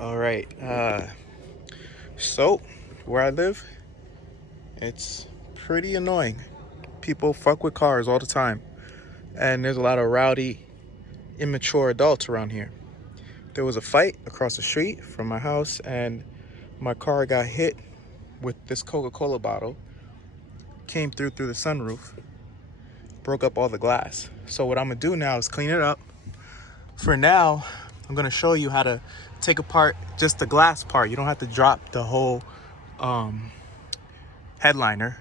All right. So where I live, it's pretty annoying. People fuck with cars all the time, and there's a lot of rowdy, immature adults around here. There was a fight across the street from my house, and my car got hit with this Coca-Cola bottle. Came through the sunroof, broke up all the glass. So what I'm gonna do now is clean it up. For now, I'm gonna show you how to take apart just the glass part. You don't have to drop the whole headliner.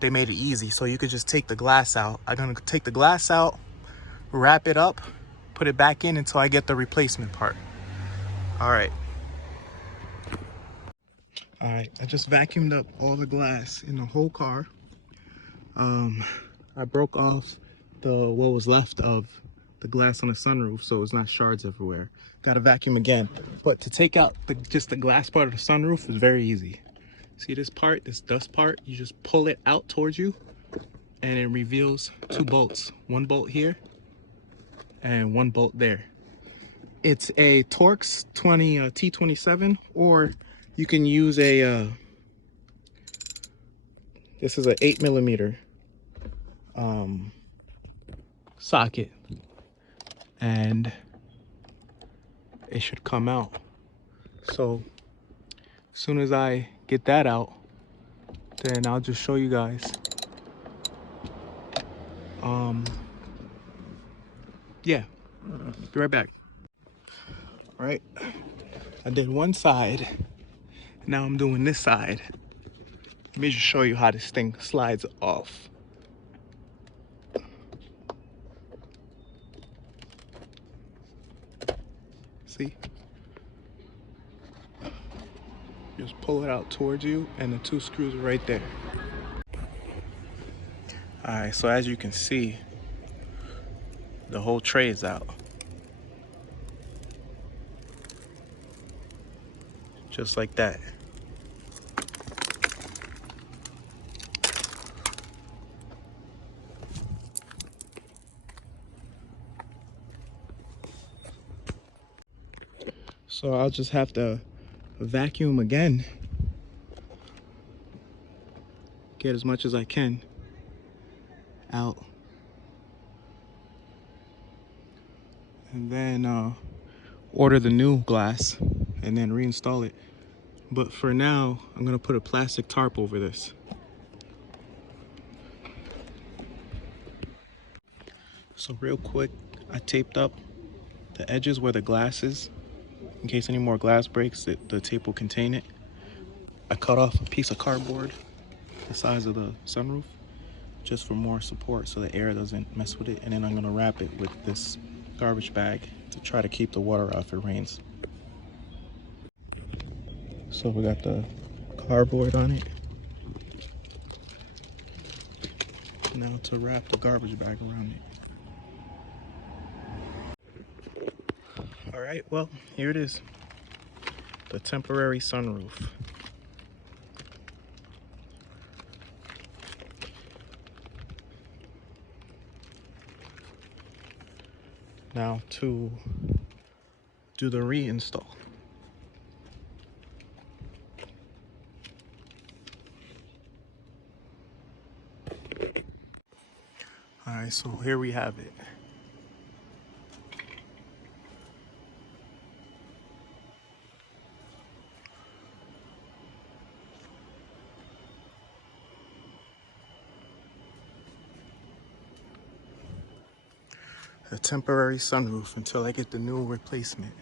They made it easy, so you could just take the glass out. I'm gonna take the glass out, wrap it up, put it back in until I get the replacement part. All right. All right, I just vacuumed up all the glass in the whole car. I broke off what was left of the glass on the sunroof, so it's not shards everywhere. Got to vacuum again. But to take out just the glass part of the sunroof is very easy. See this part, this dust part? You just pull it out towards you, and it reveals two bolts. One bolt here, and one bolt there. It's a Torx T27, or you can use a this is an 8mm socket, and it should come out. So as soon as I get that out, then I'll just show you guys. Yeah, be right back. All right, I did one side, now I'm doing this side. Let me just show you how this thing slides off. See? Just pull it out towards you, and the two screws are right there. All right, so as you can see, the whole tray is out. Just like that. So I'll just have to vacuum again. Get as much as I can out. And then order the new glass and then reinstall it. But for now, I'm gonna put a plastic tarp over this. So real quick, I taped up the edges where the glass is. In case any more glass breaks, the tape will contain it. I cut off a piece of cardboard the size of the sunroof, just for more support so the air doesn't mess with it. And then I'm gonna wrap it with this garbage bag to try to keep the water off if it rains. So we got the cardboard on it. Now to wrap the garbage bag around it. All right, well, here it is. The temporary sunroof. Now to do the reinstall. All right, so here we have it. A temporary sunroof until I get the new replacement.